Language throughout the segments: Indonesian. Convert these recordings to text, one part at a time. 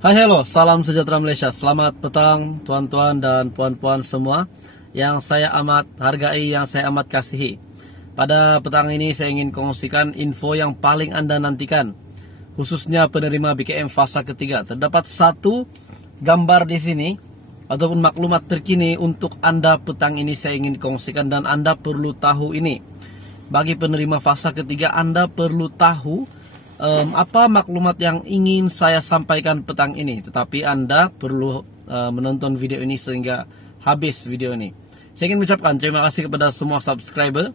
Hai hello, salam sejahtera Malaysia. Selamat petang tuan-tuan dan puan-puan semua yang saya amat hargai, yang saya amat kasihi. Pada petang ini saya ingin kongsikan info yang paling Anda nantikan, khususnya penerima BKM fasa ketiga. Terdapat satu gambar di sini ataupun maklumat terkini untuk Anda petang ini saya ingin kongsikan dan Anda perlu tahu ini. Bagi penerima fasa ketiga, Anda perlu tahu apa maklumat yang ingin saya sampaikan petang ini. Tetapi Anda perlu menonton video ini sehingga habis video ini. Saya ingin mengucapkan terima kasih kepada semua subscriber.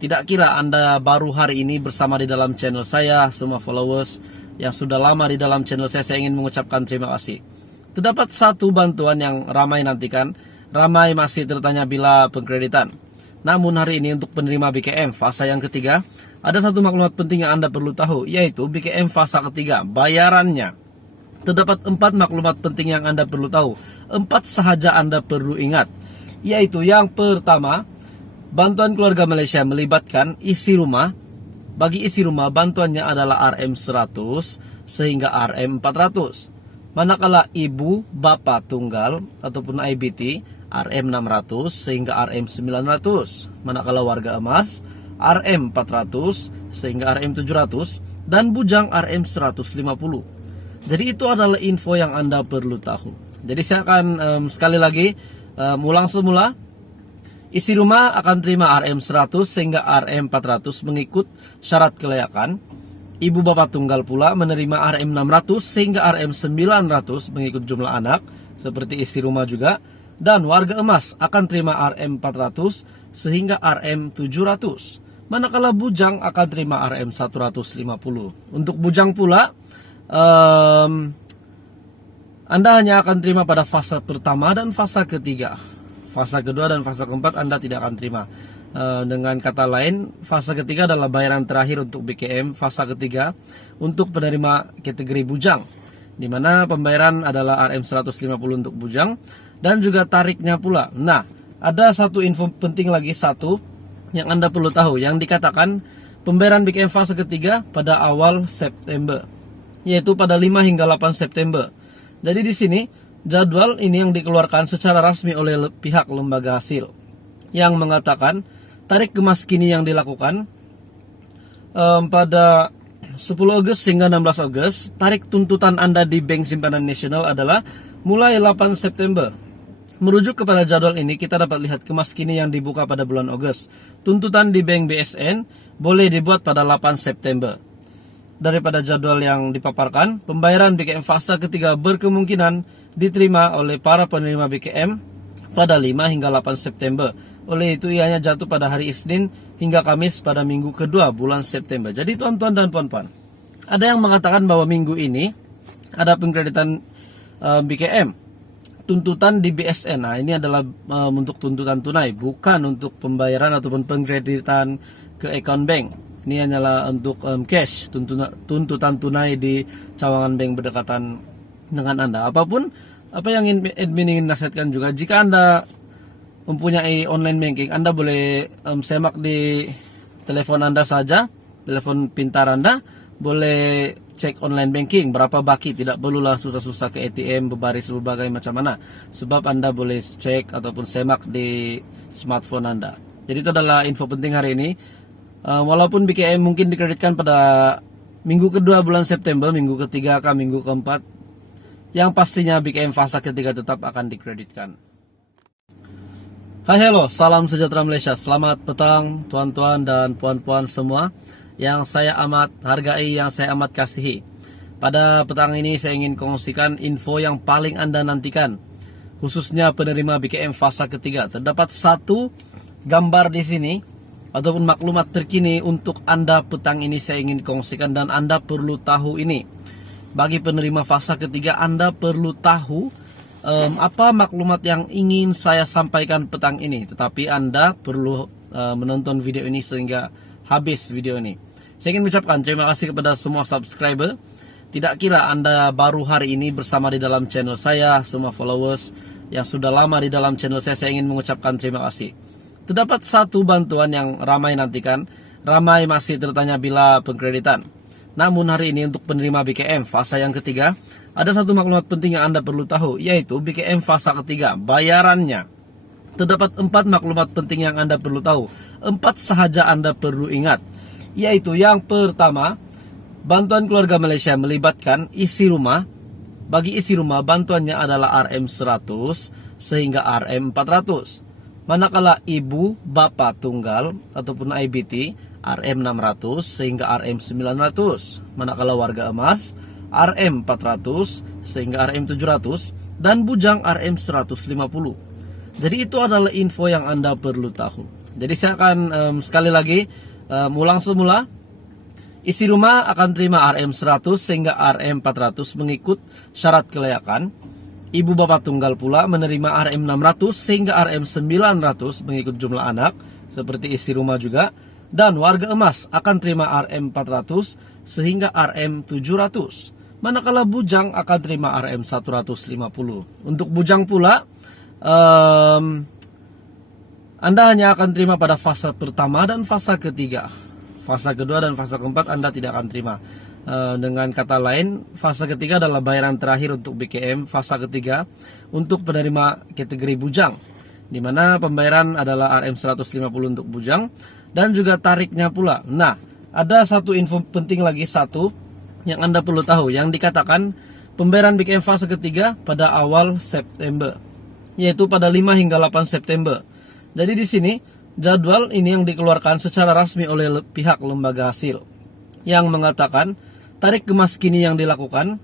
Tidak kira Anda baru hari ini bersama di dalam channel saya, semua followers yang sudah lama di dalam channel saya ingin mengucapkan terima kasih. Terdapat satu bantuan yang ramai nantikan, ramai masih tertanya bila pengkreditan. Namun hari ini untuk penerima BKM fasa yang ketiga, ada satu maklumat penting yang Anda perlu tahu, yaitu BKM fasa ketiga, bayarannya. Terdapat 4 maklumat penting yang Anda perlu tahu. 4 sahaja Anda perlu ingat, yaitu yang pertama, bantuan keluarga Malaysia melibatkan isi rumah. Bagi isi rumah, bantuannya adalah RM100 sehingga RM400. Manakala ibu, bapa tunggal ataupun IBT, RM600 sehingga RM900. Manakala warga emas, RM400 sehingga RM700. Dan bujang RM150. Jadi itu adalah info yang Anda perlu tahu. Jadi saya akan sekali lagi ulang semula. Isi rumah akan terima RM100 sehingga RM400 mengikut syarat kelayakan. Ibu bapak tunggal pula menerima RM600 sehingga RM900 mengikut jumlah anak, seperti isi rumah juga. Dan warga emas akan terima RM400 sehingga RM700. Manakala bujang akan terima RM150. Untuk bujang pula, Anda hanya akan terima pada fasa pertama dan fasa ketiga. Fasa kedua dan fasa keempat Anda tidak akan terima. Dengan kata lain, fasa ketiga adalah bayaran terakhir untuk BKM fasa ketiga untuk penerima kategori bujang, di mana pembayaran adalah RM150 untuk bujang dan juga tariknya pula. Nah, ada satu info penting lagi yang Anda perlu tahu, yang dikatakan pembayaran BKM fase ketiga pada awal September, yaitu pada 5 hingga 8 September. Jadi di sini jadwal ini yang dikeluarkan secara resmi oleh pihak lembaga hasil, yang mengatakan tarik kemas kini yang dilakukan pada 10 Agustus hingga 16 Agustus. Tarik tuntutan Anda di Bank Simpanan Nasional adalah mulai 8 September. Merujuk kepada jadwal ini, kita dapat lihat kemas kini yang dibuka pada bulan Agustus. Tuntutan di Bank BSN boleh dibuat pada 8 September. Daripada jadwal yang dipaparkan, pembayaran BKM fasa ketiga berkemungkinan diterima oleh para penerima BKM pada 5 hingga 8 September. Oleh itu ianya jatuh pada hari Isnin hingga Kamis pada minggu kedua bulan September. Jadi tuan-tuan dan puan-puan, ada yang mengatakan bahwa minggu ini ada pengkreditan BKM, tuntutan di BSN. Nah, ini adalah untuk tuntutan tunai, bukan untuk pembayaran ataupun pengkreditan ke account bank. Ini hanyalah untuk cash, tuntutan tunai di cawangan bank berdekatan dengan Anda. Apa yang admin ingin nasihatkan juga, jika Anda mempunyai online banking, Anda boleh semak di telepon Anda saja, telepon pintar Anda, boleh cek online banking berapa baki, tidak perlulah susah-susah ke ATM berbaris berbagai macam mana, sebab Anda boleh cek ataupun semak di smartphone Anda. Jadi itu adalah info penting hari ini. Walaupun BKM mungkin dikreditkan pada minggu kedua bulan September, minggu ketiga ke minggu keempat, yang pastinya BKM fasa ketiga tetap akan dikreditkan. Hai hello, salam sejahtera Malaysia. Selamat petang tuan-tuan dan puan-puan semua yang saya amat hargai, yang saya amat kasihi. Pada petang ini saya ingin kongsikan info yang paling Anda nantikan, khususnya penerima BKM fasa ketiga. Terdapat satu gambar di sini ataupun maklumat terkini untuk Anda petang ini saya ingin kongsikan dan Anda perlu tahu ini. Bagi penerima fasa ketiga, Anda perlu tahu apa maklumat yang ingin saya sampaikan petang ini. Tetapi Anda perlu menonton video ini sehingga habis video ini. Saya ingin mengucapkan terima kasih kepada semua subscriber. Tidak kira Anda baru hari ini bersama di dalam channel saya, semua followers yang sudah lama di dalam channel saya ingin mengucapkan terima kasih. Terdapat satu bantuan yang ramai nantikan, ramai masih tertanya bila pengkreditan. Namun hari ini untuk penerima BKM fasa yang ketiga, ada satu maklumat penting yang Anda perlu tahu, yaitu BKM fasa ketiga, bayarannya. Terdapat 4 maklumat penting yang Anda perlu tahu. 4 sahaja Anda perlu ingat, yaitu yang pertama, bantuan keluarga Malaysia melibatkan isi rumah. Bagi isi rumah, bantuannya adalah RM100 sehingga RM400. Manakala ibu, bapa tunggal ataupun IBT, RM600 sehingga RM900. Manakala warga emas, RM400 sehingga RM700. Dan bujang RM150. Jadi itu adalah info yang Anda perlu tahu. Jadi saya akan sekali lagi ulang semula. Isi rumah akan terima RM100 sehingga RM400 mengikut syarat kelayakan. Ibu bapak tunggal pula menerima RM600 sehingga RM900 mengikut jumlah anak, seperti isi rumah juga. Dan warga emas akan terima RM400 sehingga RM700. Manakala bujang akan terima RM150. Untuk bujang pula, Anda hanya akan terima pada fase pertama dan fase ketiga. Fase kedua dan fase keempat Anda tidak akan terima. Dengan kata lain, fase ketiga adalah bayaran terakhir untuk BKM fase ketiga untuk penerima kategori bujang, di mana pembayaran adalah RM150 untuk bujang dan juga tariknya pula. Nah, ada satu info penting lagi yang Anda perlu tahu, yang dikatakan pembayaran BKM fase ketiga pada awal September, yaitu pada 5 hingga 8 September. Jadi di sini jadwal ini yang dikeluarkan secara resmi oleh pihak lembaga hasil, yang mengatakan tarik kemas kini yang dilakukan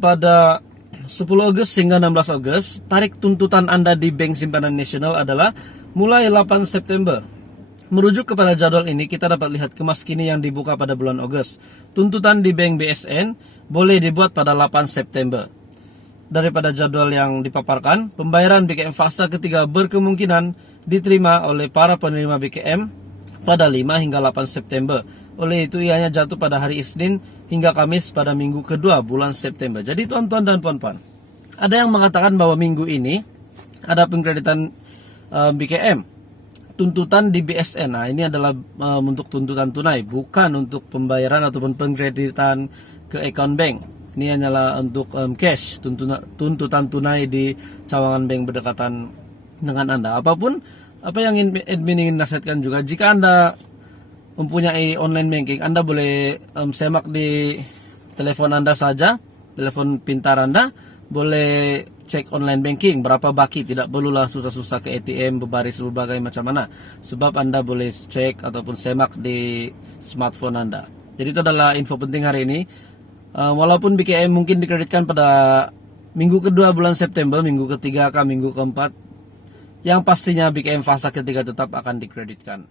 pada 10 Agustus hingga 16 Agustus. Tarik tuntutan Anda di Bank Simpanan Nasional adalah mulai 8 September. Merujuk kepada jadwal ini, kita dapat lihat kemas kini yang dibuka pada bulan Agustus. Tuntutan di Bank BSN boleh dibuat pada 8 September. Daripada jadwal yang dipaparkan, pembayaran BKM fase ketiga berkemungkinan diterima oleh para penerima BKM pada 5 hingga 8 September. Oleh itu ianya jatuh pada hari Isnin hingga Kamis pada minggu kedua bulan September. Jadi tuan-tuan dan puan-puan, ada yang mengatakan bahwa minggu ini ada pengkreditan BKM, tuntutan di BSN. Nah, ini adalah untuk tuntutan tunai, bukan untuk pembayaran ataupun pengkreditan ke account bank. Ini hanyalah untuk cash, tuntutan tunai di cawangan bank berdekatan dengan Anda. Apapun apa yang admin ingin nasihatkan juga, jika Anda mempunyai online banking, Anda boleh semak di telepon Anda saja, telepon pintar Anda, boleh cek online banking berapa baki, tidak perlulah susah-susah ke ATM berbaris berbagai macam mana, sebab Anda boleh cek ataupun semak di smartphone Anda. Jadi itu adalah info penting hari ini. Walaupun BKM mungkin dikreditkan pada minggu kedua bulan September, minggu ketiga ke minggu keempat, yang pastinya BKM fase ketiga tetap akan dikreditkan.